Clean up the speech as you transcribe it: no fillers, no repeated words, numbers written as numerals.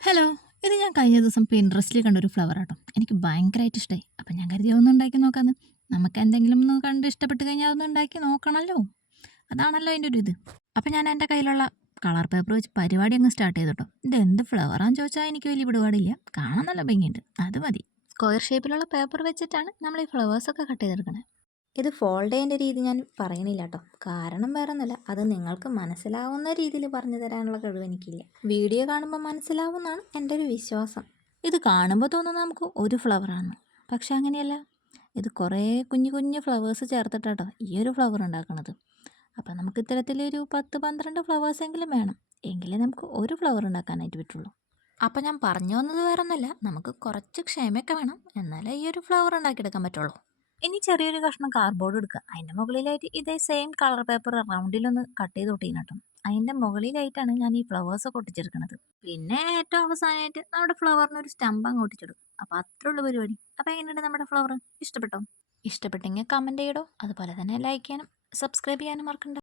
Hello! ഇത് ഞാൻ കഴിഞ്ഞ ദിവസം പിൻട്രസ്റ്റിൽ കണ്ടൊരു ഫ്ലവറാട്ടോ. എനിക്ക് ഭയങ്കരമായിട്ട് ഇഷ്ടമായി. അപ്പം ഞാൻ കരുതി അതൊന്ന് ഉണ്ടാക്കി നോക്കാമെന്ന്. നമുക്ക് എന്തെങ്കിലും ഒന്ന് കണ്ട് ഇഷ്ടപ്പെട്ട് കഴിഞ്ഞാൽ അതൊന്ന് ഉണ്ടാക്കി നോക്കണമല്ലോ. അതാണല്ലോ അതിൻ്റെ ഒരു ഇത്. അപ്പം ഞാൻ എൻ്റെ കയ്യിലുള്ള കളർ പേപ്പർ വെച്ച് പരിപാടി അങ്ങ് സ്റ്റാർട്ട് ചെയ്തു. ഇത് എന്ത് ഫ്ലവറാന്ന് ചോദിച്ചാൽ എനിക്ക് വലിയ പിടിപാടില്ല. കാണാൻ നല്ല ഭംഗിയുണ്ട്. അത് മതി. സ്ക്വയർ ഷേപ്പിലുള്ള പേപ്പർ വെച്ചിട്ടാണ് നമ്മൾ ഈ ഫ്ലവേഴ്സൊക്കെ കട്ട് ചെയ്തെടുക്കുന്നത്. ഇത് ഫോൾഡ് ചെയ്യേണ്ട രീതി ഞാൻ പറയണില്ല കേട്ടോ. കാരണം വേറെ ഒന്നുമല്ല, അത് നിങ്ങൾക്ക് മനസ്സിലാവുന്ന രീതിയിൽ പറഞ്ഞു തരാനുള്ള കഴിവ് എനിക്കില്ല. വീഡിയോ കാണുമ്പോൾ മനസ്സിലാവുമെന്നാണ് എൻ്റെ ഒരു വിശ്വാസം. ഇത് കാണുമ്പോൾ തോന്നുന്നത് നമുക്ക് ഒരു ഫ്ലവറാണ്, പക്ഷെ അങ്ങനെയല്ല. ഇത് കുറേ കുഞ്ഞു കുഞ്ഞു ഫ്ലവേഴ്സ് ചേർത്തിട്ടാട്ടോ ഈ ഒരു ഫ്ലവർ ഉണ്ടാക്കുന്നത്. അപ്പം നമുക്ക് ഇത്തരത്തിലൊരു 10-12 ഫ്ലവേഴ്സെങ്കിലും വേണം, എങ്കിലേ നമുക്ക് ഒരു ഫ്ലവർ ഉണ്ടാക്കാനായിട്ട് പറ്റുള്ളൂ. അപ്പം ഞാൻ പറഞ്ഞു വന്നത് വേറെ ഒന്നുമല്ല, നമുക്ക് കുറച്ച് ക്ഷമയൊക്കെ വേണം, എന്നാലേ ഈ ഒരു ഫ്ലവർ ഉണ്ടാക്കിയെടുക്കാൻ പറ്റുള്ളൂ. ഇനി ചെറിയൊരു കഷ്ണം കാർഡ്ബോർഡ് എടുക്കുക. അതിൻ്റെ മുകളിലായിട്ട് ഇതേ സെയിം കളർ പേപ്പർ റൗണ്ടിലൊന്ന് കട്ട് ചെയ്ത് ഒട്ടിക്കണം. അതിൻ്റെ മുകളിലായിട്ടാണ് ഞാൻ ഈ ഫ്ലവേഴ്സൊക്കെ ഒട്ടിച്ചെടുക്കുന്നത്. പിന്നെ ഏറ്റവും അവസാനമായിട്ട് നമ്മുടെ ഫ്ലവറിന് ഒരു സ്റ്റമ്പ് അങ്ങ് ഒട്ടിച്ചെടുക്കും. അപ്പോൾ അത്രേ ഉള്ളൂ പരിപാടി. അപ്പോൾ എങ്ങനെയുണ്ട് നമ്മുടെ ഫ്ലവർ? ഇഷ്ടപ്പെട്ടോ? ഇഷ്ടപ്പെട്ടെങ്കിൽ കമൻറ്റ് ചെയ്യടോ. അതുപോലെ തന്നെ ലൈക്ക് ചെയ്യാനും സബ്സ്ക്രൈബ് ചെയ്യാനും മറക്കണ്ട.